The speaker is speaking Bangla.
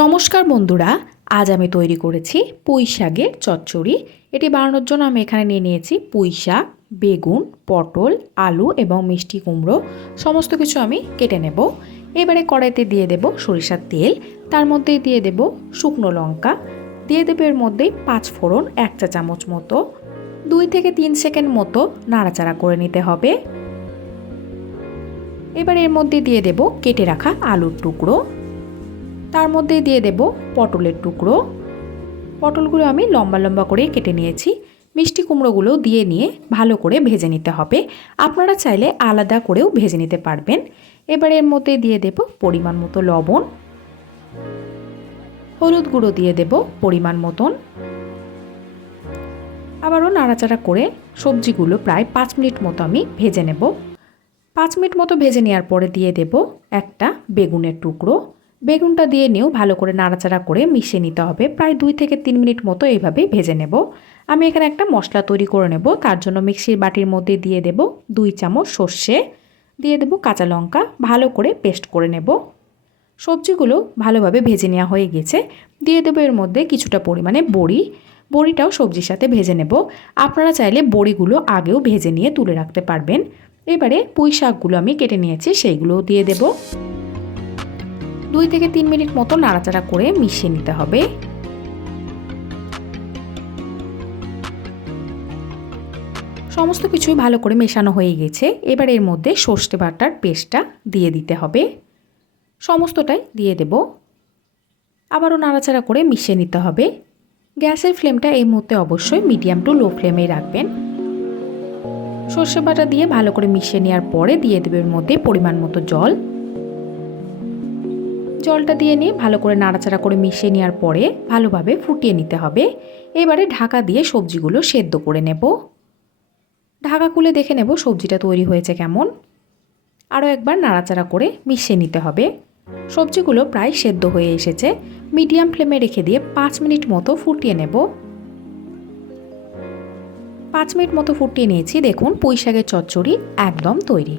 নমস্কার বন্ধুরা, আজ আমি তৈরি করেছি পুঁই শাকের চচ্চড়ি। এটি বানানোর জন্য আমি এখানে নিয়ে নিয়েছি পুঁই শাক, বেগুন, পটল, আলু এবং মিষ্টি কুমড়ো। সমস্ত কিছু আমি কেটে নেব। এবারে কড়াইতে দিয়ে দেব সরিষার তেল, তার মধ্যে দিয়ে দেব শুকনো লঙ্কা, দিয়ে দেব এর মধ্যেই 5 ফোড়ন 1 চা চামচ মতো। 2 থেকে 3 সেকেন্ড মতো নাড়াচাড়া করে নিতে হবে। এবার এর মধ্যে দিয়ে দেব কেটে রাখা আলুর টুকরো, তার মধ্যে দিয়ে দেব পটলের টুকরো। পটলগুলো আমি লম্বা লম্বা করে কেটে নিয়েছি। মিষ্টি কুমড়োগুলো দিয়ে নিয়ে ভালো করে ভেজে নিতে হবে। আপনারা চাইলে আলাদা করেও ভেজে নিতে পারবেন। এবার এর মধ্যে দিয়ে দেব পরিমাণ মতো লবণ, হলুদ গুঁড়ো দিয়ে দেব পরিমাণ মতন। আবারও নাড়াচাড়া করে সবজিগুলো প্রায় 5 মিনিট মতো আমি ভেজে নেব। 5 মিনিট মতো ভেজে নেওয়ার পরে দিয়ে দেব একটা বেগুনের টুকরো। বেগুনটা দিয়ে নিয়েও ভালো করে নাড়াচাড়া করে মিশিয়ে নিতে হবে। প্রায় 2 থেকে 3 মিনিট মতো এইভাবেই ভেজে নেব। আমি এখানে একটা মশলা তৈরি করে নেব। তার জন্য মিক্সির বাটির মধ্যে দিয়ে দেব 2 চামচ সর্ষে, দিয়ে দেব কাঁচা লঙ্কা, ভালো করে পেস্ট করে নেব। সবজিগুলো ভালোভাবে ভেজে নেওয়া হয়ে গেছে। দিয়ে দেব এর মধ্যে কিছুটা পরিমাণে বড়ি। বড়িটাও সবজির সাথে ভেজে নেব। আপনারা চাইলে বড়িগুলো আগেও ভেজে নিয়ে তুলে রাখতে পারবেন। এবারে পুঁই শাকগুলো আমি কেটে নিয়েছি, সেইগুলোও দিয়ে দেব। 2 থেকে 3 মিনিট মতো নাড়াচাড়া করে মিশিয়ে নিতে হবে। সমস্ত কিছুই ভালো করে মেশানো হয়ে গেছে। এবার এর মধ্যে সর্ষে বাটার পেস্টটা দিয়ে দিতে হবে। সমস্তটাই দিয়ে দেব। আবারও নাড়াচাড়া করে মিশিয়ে নিতে হবে। গ্যাসের ফ্লেমটা এই মুহূর্তে অবশ্যই মিডিয়াম টু লো ফ্লেমেই রাখবেন। সর্ষে বাটা দিয়ে ভালো করে মিশিয়ে নেওয়ার পরে দিয়ে দেবে এর মধ্যে পরিমাণ মতো জল। জলটা দিয়ে নিয়ে ভালো করে নাড়াচাড়া করে মিশিয়ে নেওয়ার পরে ভালোভাবে ফুটিয়ে নিতে হবে। এবারে ঢাকা দিয়ে সবজিগুলো সেদ্ধ করে নেব। ঢাকা খুলে দেখে নেব সবজিটা তৈরি হয়েছে কেমন। আরও একবার নাড়াচাড়া করে মিশিয়ে নিতে হবে। সবজিগুলো প্রায় সেদ্ধ হয়ে এসেছে। মিডিয়াম ফ্লেমে রেখে দিয়ে 5 মিনিট মতো ফুটিয়ে নেব। 5 মিনিট মতো ফুটিয়ে নিয়েছি। দেখুন পুঁই শাকের চচ্চড়ি একদম তৈরি।